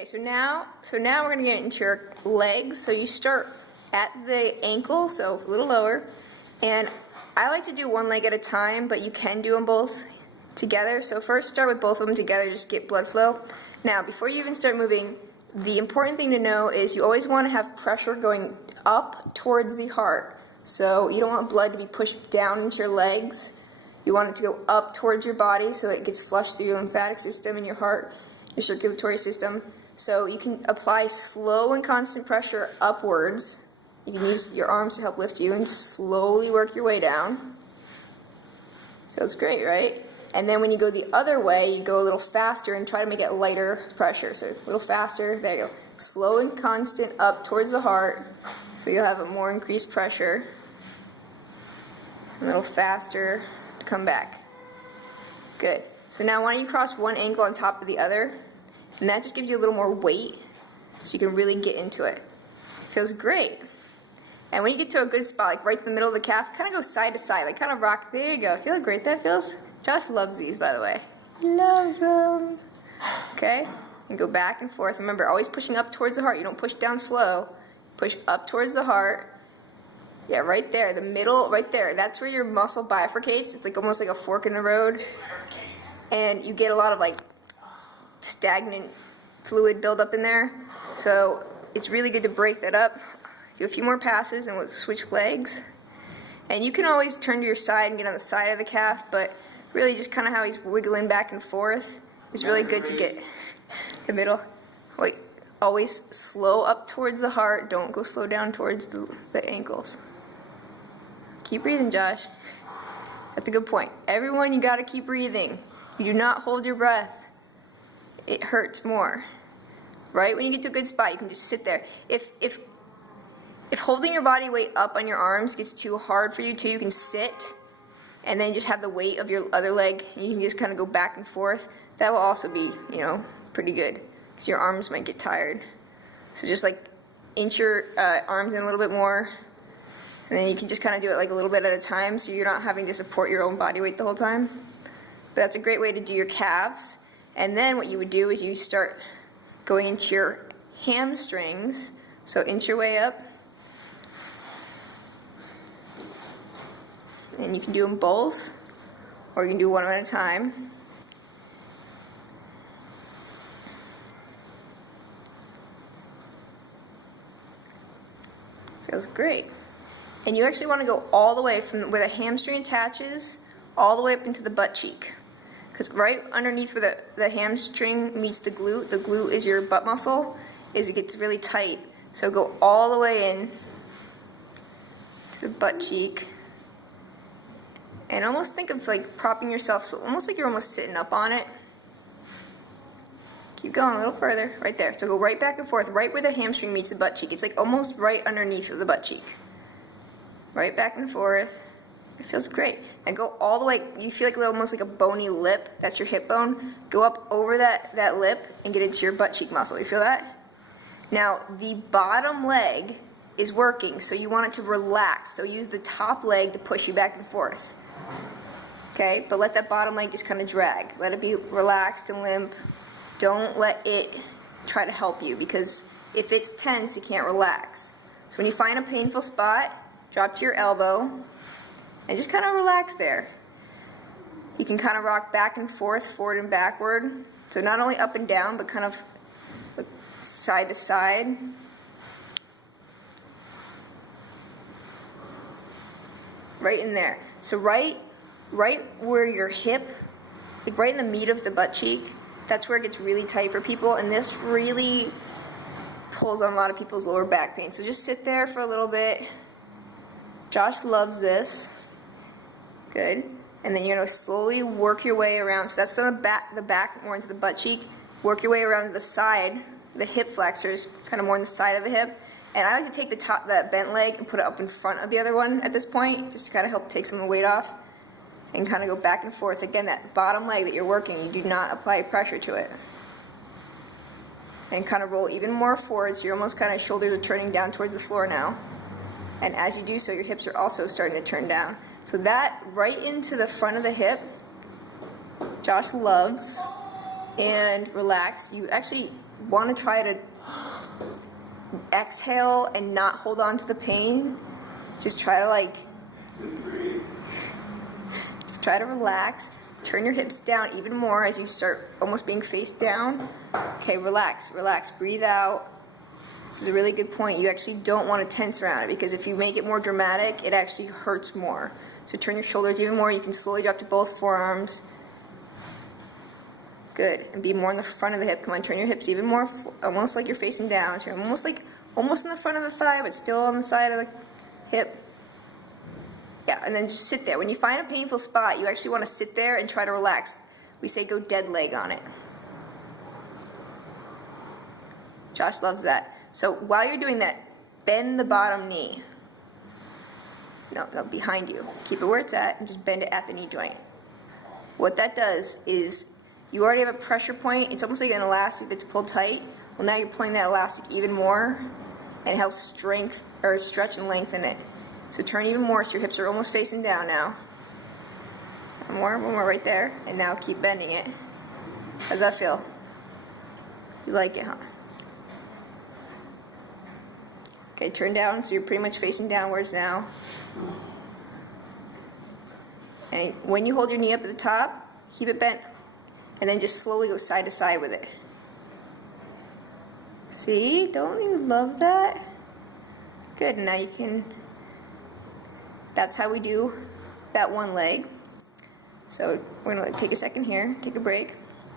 Okay, so now we're gonna get into your legs. So you start at the ankle, so a little lower. And I like to do one leg at a time, but you can do them both together. So first start with both of them together, just get blood flow. Now, before you even start moving, the important thing to know is you always want to have pressure going up towards the heart. So you don't want blood to be pushed down into your legs. You want it to go up towards your body so it gets flushed through your lymphatic system and your heart, your circulatory system. So you can apply slow and constant pressure upwards. You can use your arms to help lift you and just slowly work your way down. Feels great, right? And then when you go the other way, you go a little faster and try to make it lighter pressure. So a little faster, there you go. Slow and constant up towards the heart, so you'll have a more increased pressure. A little faster to come back. Good. So now why don't you cross one ankle on top of the other, and that just gives you a little more weight, so you can really get into it. Feels great. And when you get to a good spot, like right in the middle of the calf, kind of go side to side, like kind of rock. There you go. Feel how great that feels? Josh loves these, by the way. Loves them. Okay? And go back and forth. Remember, always pushing up towards the heart. You don't push down slow. Push up towards the heart. Yeah, right there, the middle, right there. That's where your muscle bifurcates. It's like almost like a fork in the road. And you get a lot of like stagnant fluid buildup in there. So it's really good to break that up. Do a few more passes and we'll switch legs. And you can always turn to your side and get on the side of the calf, but really just kind of how he's wiggling back and forth is really good to get the middle. Like, always slow up towards the heart. Don't go slow down towards the ankles. Keep breathing, Josh. That's a good point. Everyone, you gotta keep breathing. You do not hold your breath. It hurts more. Right? When you get to a good spot, you can just sit there. If holding your body weight up on your arms gets too hard for you too, you can sit and then just have the weight of your other leg, and you can just kind of go back and forth. That will also be, pretty good, because your arms might get tired. So just like inch your arms in a little bit more, and then you can just kind of do it like a little bit at a time, so you're not having to support your own body weight the whole time. But that's a great way to do your calves. And then what you would do is you start going into your hamstrings. So inch your way up. And you can do them both, or you can do one at a time. Feels great. And you actually want to go all the way from where the hamstring attaches, all the way up into the butt cheek. Because right underneath where the hamstring meets the glute is your butt muscle, it gets really tight. So go all the way in to the butt cheek. And almost think of like propping yourself, so almost like you're almost sitting up on it. Keep going a little further, right there. So go right back and forth, right where the hamstring meets the butt cheek. It's like almost right underneath of the butt cheek. Right back and forth. It feels great. And go all the way, you feel like almost like a bony lip. That's your hip bone. Go up over that lip and get into your butt cheek muscle. You feel that? Now, the bottom leg is working, so you want it to relax. So use the top leg to push you back and forth. Okay, but let that bottom leg just kind of drag. Let it be relaxed and limp. Don't let it try to help you, because if it's tense, you can't relax. So when you find a painful spot, drop to your elbow and just kind of relax there. You can kind of rock back and forth, forward and backward. So not only up and down, but kind of side to side. Right in there. So right where your hip, like right in the meat of the butt cheek, that's where it gets really tight for people, and this really pulls on a lot of people's lower back pain. So just sit there for a little bit. Josh loves this. Good. And then you're going to slowly work your way around. So that's the back more into the butt cheek. Work your way around to the side, the hip flexors, kind of more on the side of the hip. And I like to take the bent leg and put it up in front of the other one at this point, just to kind of help take some of the weight off. And kind of go back and forth. Again, that bottom leg that you're working, you do not apply pressure to it. And kind of roll even more forward, so you're almost kind of shoulders are turning down towards the floor now. And as you do so, your hips are also starting to turn down. So that right into the front of the hip, Josh loves. And relax. You actually want to try to exhale and not hold on to the pain, just try to like, just try to relax. Turn your hips down even more as you start almost being face down. Okay, relax, relax, breathe out. This is a really good point. You actually don't want to tense around it, because if you make it more dramatic, it actually hurts more. So turn your shoulders even more. You can slowly drop to both forearms. Good. And be more in the front of the hip. Come on, turn your hips even more, almost like you're facing down. So you're almost in the front of the thigh, but still on the side of the hip. Yeah, and then just sit there. When you find a painful spot, you actually want to sit there and try to relax. We say go dead leg on it. Josh loves that. So while you're doing that, bend the bottom knee. No, behind you. Keep it where it's at and just bend it at the knee joint. What that does is you already have a pressure point. It's almost like an elastic that's pulled tight. Well, now you're pulling that elastic even more, and it helps stretch and lengthen it. So turn even more so your hips are almost facing down now. One more right there. And now keep bending it. How's that feel? You like it, huh? Okay, turn down so you're pretty much facing downwards now. And when you hold your knee up at the top, keep it bent. And then just slowly go side to side with it. See? Don't you love that? Good, now you can... That's how we do that one leg. So we're gonna take a second here, take a break.